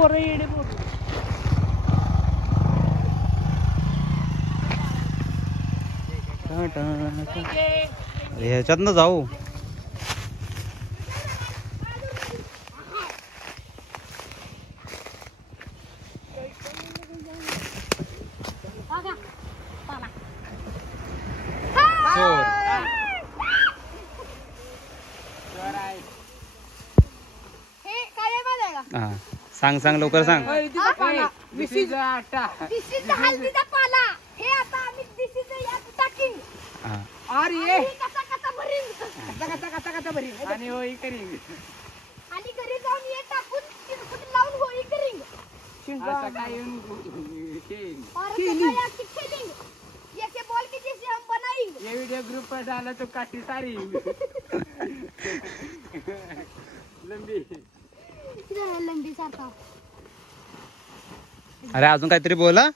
पोरं येडे पोरं. ह्याच्यातनं जाऊ. सांग सांग लवकर सांग. हळदीचा पाला. हे आता आम्ही यात टाकीन. अरे कसा कसा भरीन. कसा भरीन. आणि होई करीन. आणि घरी जाऊन हे टाकून चिरकुट लावून होई करीन. आता काय खेलिंग. ऐसे बोल के जैसे हम बनाएंगे. ये वीडियो ग्रुप पर डाला तो काटी सारी. लंबी सारखा. अरे अजून काहीतरी बोला.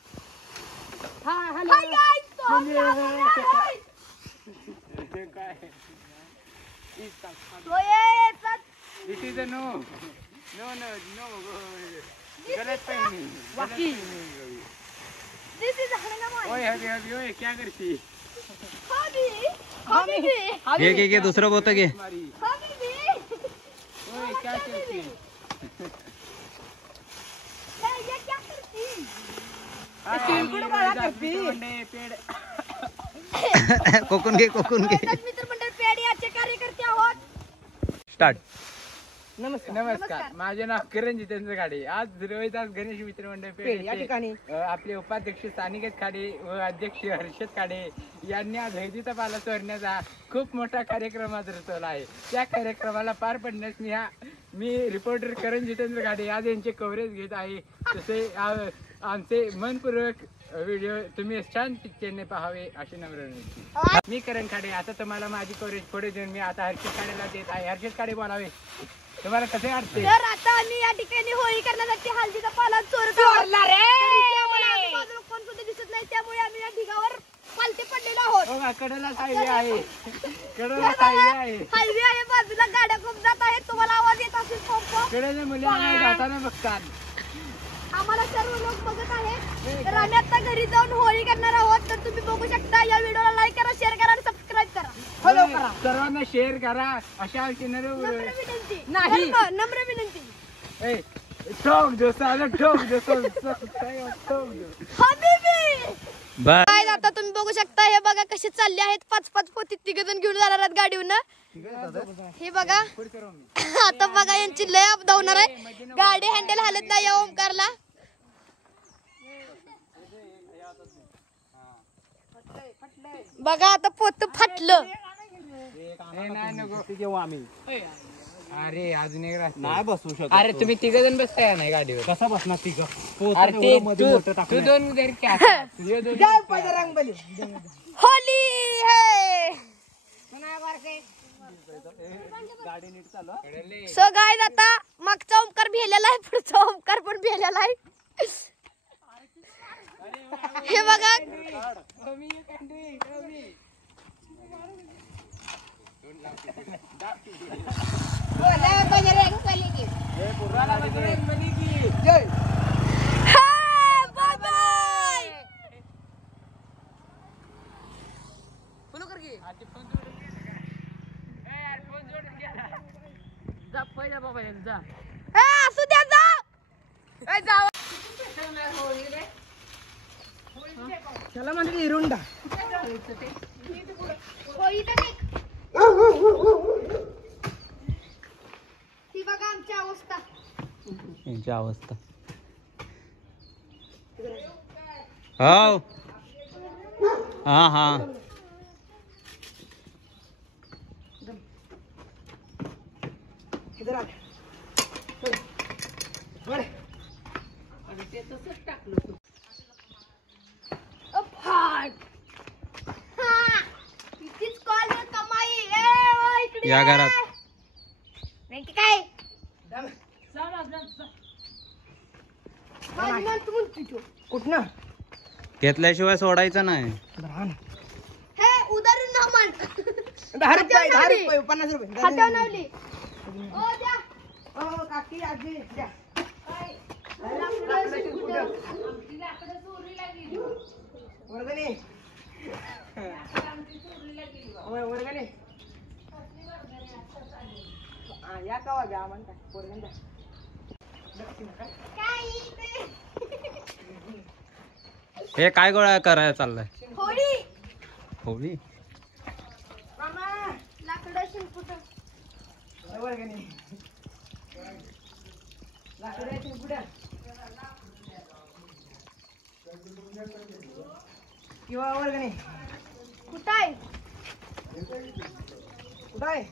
क्या करती घे दुसरं बोलत घे. क्या करती कोकून घे मित्रमंडळ पेड याचे कार्यकर्ते आहोत. स्टार्ट. नमस्कार. माझे नाव किरण जितेंद्र खाडे. आज रोहिदास गणेश मित्रमंडळ पेड या ठिकाणी आपले उपाध्यक्ष सानिकेत खाडे व अध्यक्ष हर्षद खाडे यांनी आज हळदीचा पाला चोरण्याचा खूप मोठा कार्यक्रम आज रचवला आहे. त्या कार्यक्रमाला पार पडण्यास मी रिपोर्टर करण जितेंद्र खाडे आज यांचे कव्हरेज घेत आहे. तसे आमचे मनपूर्वक व्हिडिओ तुम्ही छान पिक्चरने पाहावे अशी नम्र विनंती. मी करण खाडे. आता तुम्हाला माझी कव्हरेज पुढे देऊन मी आता हर्षद खाडेला देत आहे. हर्षद खाडे बोलावे. तुम्हाला कसे वाटते? तर आता आम्ही या ठिकाणी होळी करण्यासाठी हळदीचा पाला चोरला रे. आजूबाजूला कोण सुद्धा दिसत नाही त्यामुळे आम्ही या ढिगावर पालथे पडलेलो आहोत. कडेलाच हायवे आहे. कडेलाच हायवे आहे. हायवे आहे. बाजूला गाड्या खूप जात आहेत. तुम्हाला आवाज येत असेल पंप. कडेने मुले आम्हाला जाताना बघतात. आम्हाला सर्व लोक बघत आहेत. तर आम्ही आता घरी जाऊन होळी करणार आहोत. तर तुम्ही बघू शकता. या व्हिडिओला लाईक करा, शेअर करा आणि सबस्क्राईब करा. फॉलो करा. सर्वांना शेअर करा अशा नम्र विनंती. नाही. नम्र विनंती. ठोक दो साला ठोक दो. काय आता तुम्ही बघू शकता. हे बघा कसे चालले आहेत. 5-5 पोती तिघजण घेऊन जाणार आहेत गाडीवरून. हे बघा. आता बघा यांची लय अप धावणार आहे. गाडी हँडल हालत नाही या ओमकारला. बघा आता पोत फाटलं. अरे अजून एक नाही बसू शकत. अरे तुम्ही तिघ जण बसताय नाही गाडीवर. कसा बसणार तिघ? अरे ते तू दोन घरी क्या होली है. सो गाईज आता मागचा ओमकार भेलेला आहे. पुढचा ओमकार पण भेलेला आहे. हे बघा. असू द्या जा. चला म्हणजे हिरुंडा. ही बघा आमची अवस्था. यांची अवस्था. हो हा या घरात काय कुठनं घेतल्याशिवाय सोडायचं नाही. हे उदाहरण ना मान. 10 रुपये 50 रुपये खात्यावर लावली. ओ द्या. काकी आजी द्या. वर्गणी वर्गणी या का वागा आम्हाला वर्गणी द्या. हे काय गोळा करायला चाललाय? होळी होळी. लाकडं शिंपुट वर्गणी लाकडं शिंपुट किंवा वर्गणी कुठं आहे कुठं आहे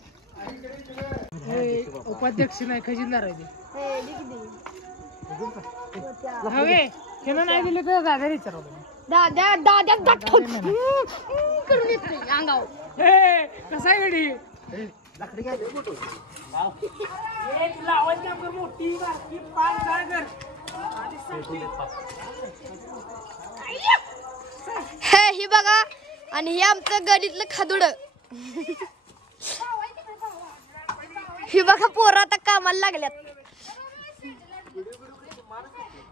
उपाध्यक्ष नाही खजिनदार आहे नाही दिले तर दादा विचारवलं. दादा दादा करून येत नाही अंगावर. कसा आहे गडी मोठी ही बघा आणि हे आमचं गडीतलं खादुड. ही बघा पोरं आता कामाला लागल्यात.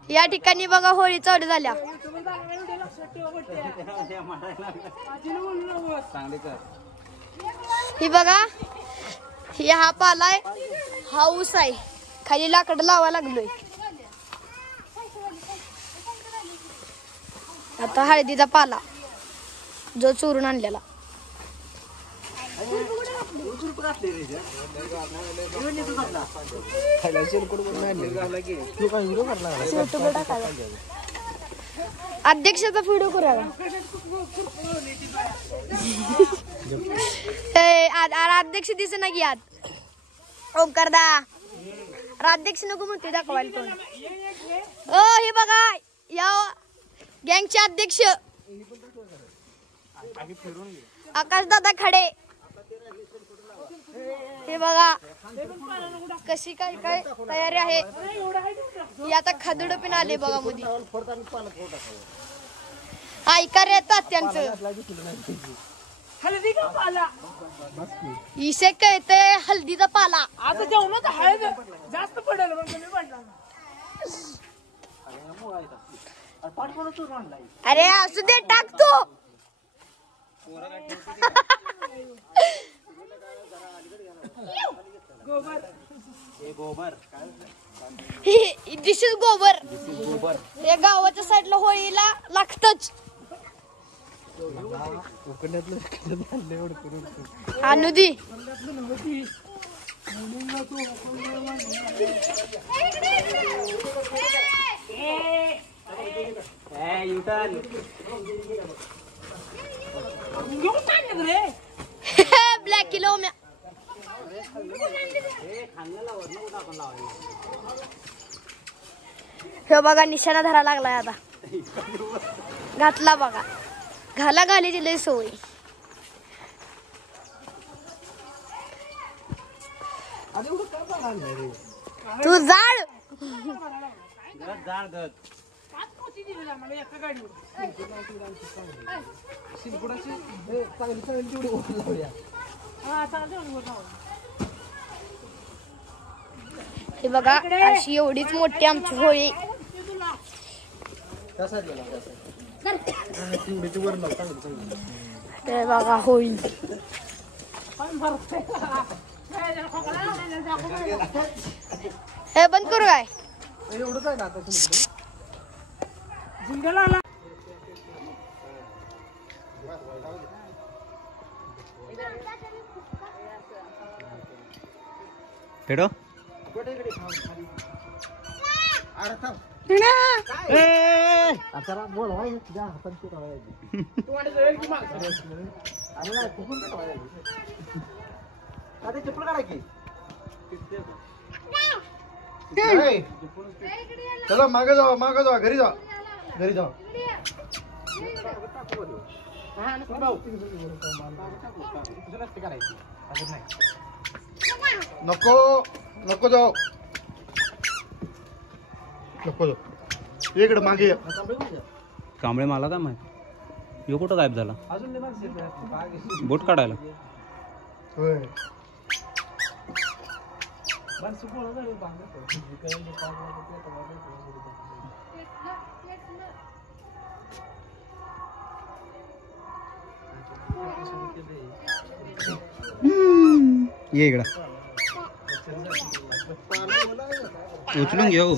या ठिकाणी बघा होळी चालू झाल्या. ही बघा ही हा पालाय हा ऊस आहे. खाली लाकड लावा लागलोय. आता हळदीचा पाला जो चोरून आणलेला. अध्यक्षाचा व्हिडिओ करा. अध्यक्ष दिसे ना की आत ओमकार दा अध्यक्ष नको म्हणते दाखवायला कोण. हे बघा या गँगचे अध्यक्ष आकाश दादा खडे. हे बघा कशी काय काय तयारी आहे. ही आता खादुड पण आले बघा मध्ये. ऐका रे तात्यांचं हळदी का पाला इसे कळते हल्दीचा पाला. आता जेवणात हळद जास्त पडेल मग कमी पडला. अरे असू दे टाकतो. दिस इज गोबर. हे गावाच्या साईडला होळीला लागतच. आणू दी ब्लॅक किलो म्या. हे बघा निशाणा धरा लागलाय आता. घातला बघा. घाला घालीची लय सोय. तू जाळ हे बघा अशी एवढीच मोठी आमची होळी. हे बघा होळी. हे बंद करू काय. पेडो चला मागे जावा घरी जा नको जाऊ इकडे मागे ये. कांबळे मला काय माहित यो कुठं गायब झाला. बोट काढायला. होय ये इकडं उचलून घेऊ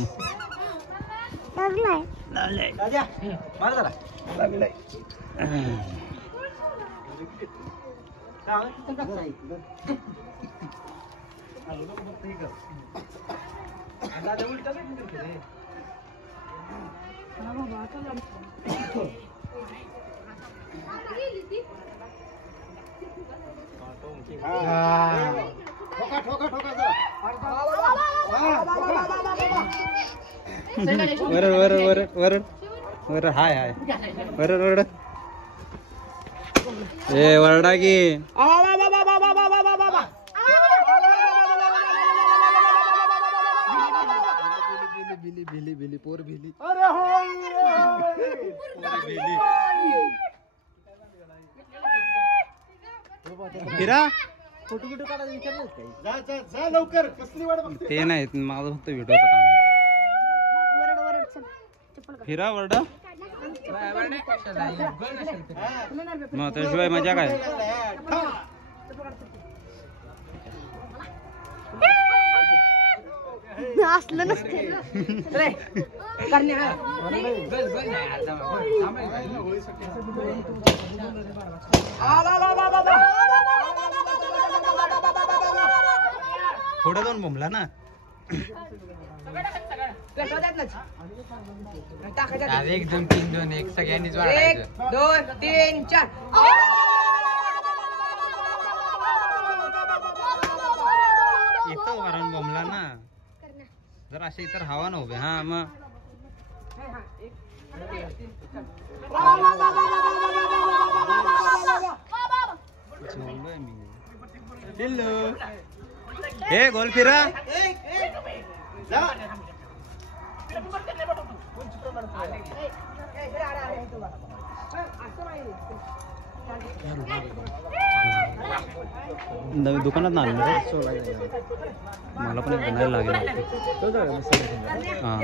ठोका ठोका ठोका जरा वर वर वर वर वर हाय हाय वर वर ए वरडा की भिली भिली भिली पोर भिली फिरा फोटो बिटो काढायला विचारलं काही जा जा जा लवकर कसली वाट बघते ते नाही माझं फक्त व्हिडिओचं काम आहे. फिरा वरडा मग त्याशिवाय मजा काय असलं नसते पुढे जाऊन बोंबला ना एक दोन तीन दोन एक सगळ्यांनीच 1 2 3 4 इथं वरण बोंबला ना जर असे इतर हवा ना उभे हा मग झोपलोय मी हे गोल फिरा नवीन दुकानात ना आलं मला पण एक बनायला लागेल हां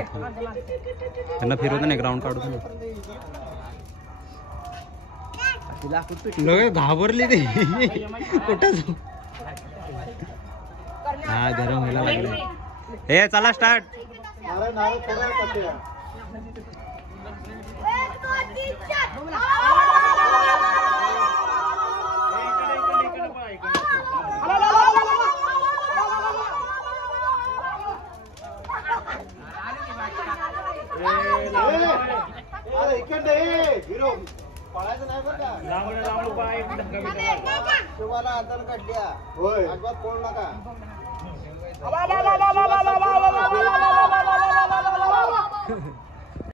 त्यांना फिरवतो ना ग्राउंड काढतो ना लोक घाबरली ते कुठं हा गरम व्हायला लागले हे चला स्टार्ट नारळ नारळ थोडा पत्या अरे इकडे हिरो पळायचं नाही बरं का शिवाला हाताला काढल्या होय अजिबात पळू नका